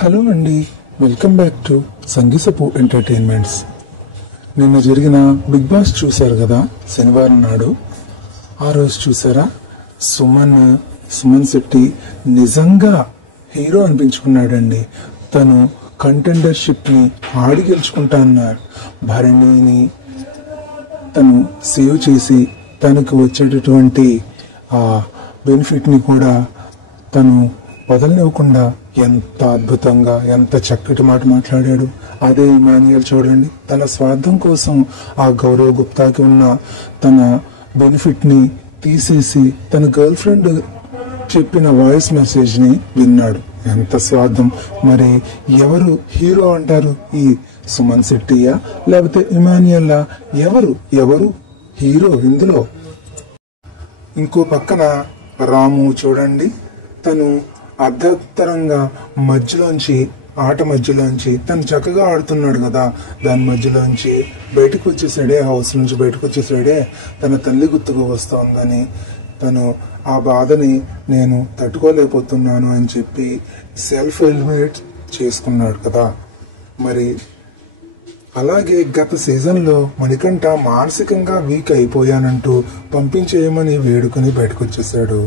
Hello అండి, welcome back to సంగీసపు entertainments. నిన్న జరిగిన బిగ్ బాస్ చూశారు కదా, శనివారం నాడు. ఆ రోజు చూసారా, సుమన్ శెట్టి నిజంగా హీరో అనిపించుకున్నాడండి. తను కంటెండర్షిప్ ని ఆడి గెలుచుకుంటా అన్నారు. భరణిని తను సేవ్ చేసి తనకు వచ్చేటటువంటి ఆ బెనిఫిట్ ని కూడా తను వదలనివ్వకుండా ఎంత అద్భుతంగా, ఎంత చక్కటి మాట మాట్లాడాడు. అదే ఇమాన్యుయల్ చూడండి, తన స్వార్థం కోసం ఆ గౌరవ్ గుప్తాకి ఉన్న తన బెనిఫిట్ ని తీసేసి తన గర్ల్ ఫ్రెండ్ చెప్పిన వాయిస్ మెసేజ్ ని విన్నాడు. ఎంత స్వార్థం! మరి ఎవరు హీరో అంటారు? ఈ సుమన్ శెట్టియా లేకపోతే ఇమాన్యుయల్లా? ఎవరు హీరో ఇందులో? ఇంకో పక్కన రాము చూడండి, తను అర్ధతరంగా ఆట మధ్యలోంచి తను చక్కగా ఆడుతున్నాడు కదా, దాని మధ్యలోంచి బయటకు వచ్చేసాడే, హౌస్ నుంచి బయటకు వచ్చేసాడే. తన తల్లి గుర్తుకు వస్తోందని, తను ఆ బాధని నేను తట్టుకోలేకపోతున్నాను అని చెప్పి సెల్ఫ్ ఎలిమినేట్ చేసుకున్నాడు కదా. మరి అలాగే గత సీజన్లో మణికంఠ మానసికంగా వీక్ అయిపోయానంటూ పంపించేయమని వేడుకుని బయటకు వచ్చేసాడు.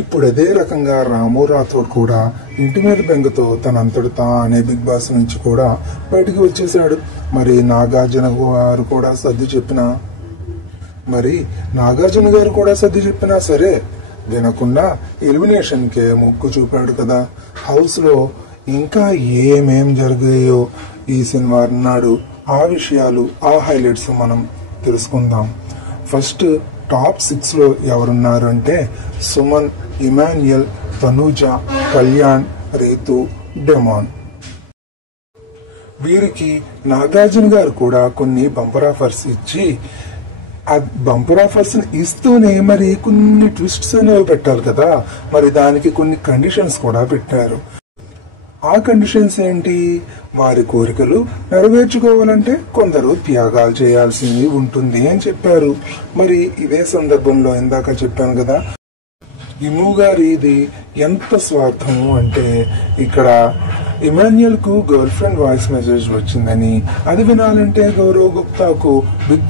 ఇప్పుడు అదే రకంగా రాము రాథోడ్ కూడా ఇంటి మీద బెంగతో తనంతటి తానే బిగ్ బాస్ నుంచి కూడా బయటికి వచ్చేసాడు. మరి నాగార్జున గారు కూడా సర్ది చెప్పినా సరే వినకుండా ఎలిమినేషన్ కే మొగ్గు చూపాడు కదా. హౌస్ లో ఇంకా ఏమేం జరిగాయో ఈ శనివారం నాడు ఆ విషయాలు, ఆ హైలైట్స్ మనం తెలుసుకుందాం. ఫస్ట్ టాప్ 6 లో ఎవరున్నారు అంటే సుమన్, ఇమాన్యుయల్, తనూజ, కళ్యాణ్, రీతు, డెమాన్. వీరికి నాగార్జున గారు కూడా కొన్ని బంపర్ ఆఫర్స్ ఇచ్చి, ఆ బంపర్ ఆఫర్స్ ఇస్తూనే మరి కొన్ని ట్విస్ట్స్ అనేవి పెట్టారు కదా. మరి దానికి కొన్ని కండిషన్స్ కూడా పెట్టారు. ఆ కండిషన్స్ ఏంటి? వారి కోరికలు నెరవేర్చుకోవాలంటే కొందరు త్యాగాలు చేయాల్సింది ఉంటుంది అని చెప్పారు. మరి ఇదే సందర్భంలో ఇందాక చెప్పాను కదా, ఇము గారిది ఎంత స్వార్థము అంటే, ఇక్కడ ఇమాన్యుయల్ కు గర్ల్ ఫ్రెండ్ వాయిస్ మెసేజ్ వచ్చిందని, అది వినాలంటే గౌరవ్ గుప్తాకు బిగ్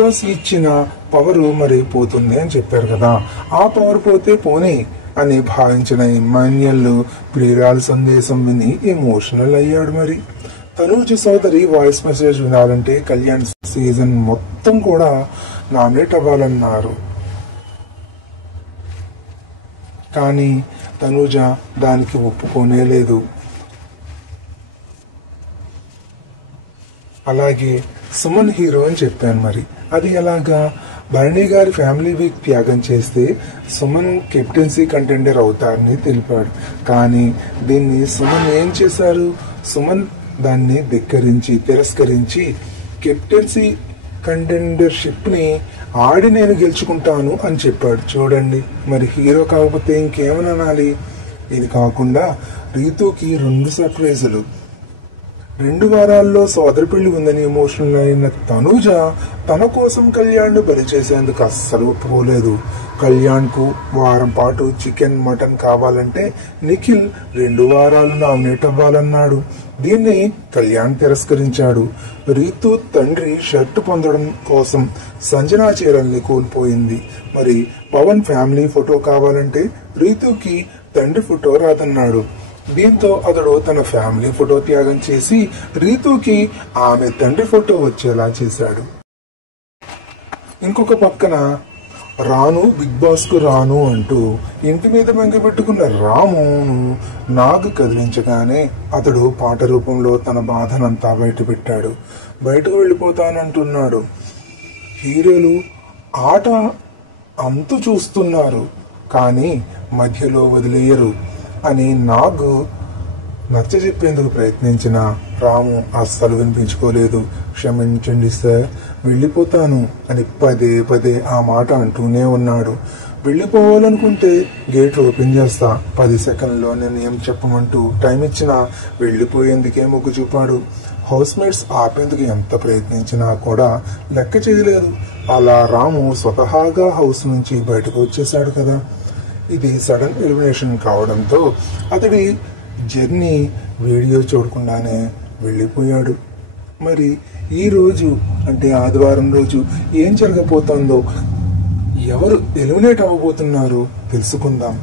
బాస్ ఇచ్చిన పవర్ మరి పోతుంది అని చెప్పారు కదా. ఆ పవర్ పోతే పోనీ అని భావించిన ఇమాన్యుయల్ ప్రియురాలి సందేశం విని ఎమోషనల్ అయ్యాడు. మరి తనూజ సోదరి వాయిస్ మెసేజ్ వినాలంటే కళ్యాణ్ సీజన్ మొత్తం కూడా నామినేట్ అవ్వాలన్నారు. కానీ తనూజ దానికి ఒప్పుకోనే లేదు. అలాగే సుమన్ హీరో అని చెప్పాను. మరి అది ఎలాగా? భరణి గారి ఫ్యామిలీ వీక్ త్యాగం చేస్తే సుమన్ కెప్టెన్సీ కంటెండర్ అవుతారని తెలిపాడు. కానీ దీన్ని సుమన్ ఏం చేశారు? సుమన్ దాన్ని తిరస్కరించి కెప్టెన్సీ కంటెండర్షిప్ ని ఆడి నేను గెలుచుకుంటాను అని చెప్పాడు. చూడండి, మరి హీరో కాకపోతే ఇంకేమని అనాలి? ఇది కాకుండా రీతుకి 2 సర్ప్రైజులు. 2 వారాల్లో సోదరి పెళ్లి ఉందని ఎమోషనల్ అయిన తనూజ తన కోసం కళ్యాణ్ బలి చేసేందుకు అస్సలు ఒప్పుకోలేదు. కళ్యాణ్ కు వారం పాటు చికెన్, మటన్ కావాలంటే నిఖిల్ 2 వారాలు నామినేట్ అవ్వాలన్నాడు. దీన్ని కళ్యాణ్ తిరస్కరించాడు. రీతు తండ్రి షర్ట్ పొందడం కోసం సంజనా చీరల్ని కోల్పోయింది. మరి పవన్ ఫ్యామిలీ ఫోటో కావాలంటే రీతుకి తండ్రి ఫోటో రాదన్నాడు. దీంతో అతడు తన ఫ్యామిలీ ఫోటో త్యాగం చేసి రీతుకి ఆమె తండ్రి ఫోటో వచ్చేలా చేశాడు. ఇంకొక పక్కన బిగ్ బాస్ కు రాను అంటూ ఇంటి మీద బెంగ పెట్టుకున్న రామును నాగ్ కదిలించగానే అతడు పాట రూపంలో తన బాధనంతా బయటపెట్టాడు. బయటకు వెళ్ళిపోతానంటున్నాడు. హీరోలు ఆట అంతు చూస్తున్నారు కానీ మధ్యలో వదిలేయరు అని నాగ్ నచ్చజెప్పేందుకు ప్రయత్నించిన రాము అస్సలు వినిపించుకోలేదు. క్షమించండి సార్, వెళ్ళిపోతాను అని పదే ఆ మాట అంటూనే ఉన్నాడు. వెళ్ళిపోవాలనుకుంటే గేట్ ఓపెన్ చేస్తా, 10 సెకండ్లో నేను ఏం చెప్పమంటూ టైం ఇచ్చినా వెళ్ళిపోయేందుకే మొగ్గు చూపాడు. హౌస్ మేట్స్ ఆపేందుకు ఎంత ప్రయత్నించినా కూడా లెక్క చేయలేదు. అలా రాము స్వతహాగా హౌస్ నుంచి బయటకు వచ్చేసాడు కదా. ఇది సడన్ ఎలిమినేషన్ కావడంతో అతడి జర్నీ వీడియో చూడకుండానే వెళ్ళిపోయాడు. మరి ఈ రోజు అంటే ఆదివారం రోజు ఏం జరగబోతుందో, ఎవరు ఎలిమినేట్ అవ్వబోతున్నారో తెలుసుకుందాం.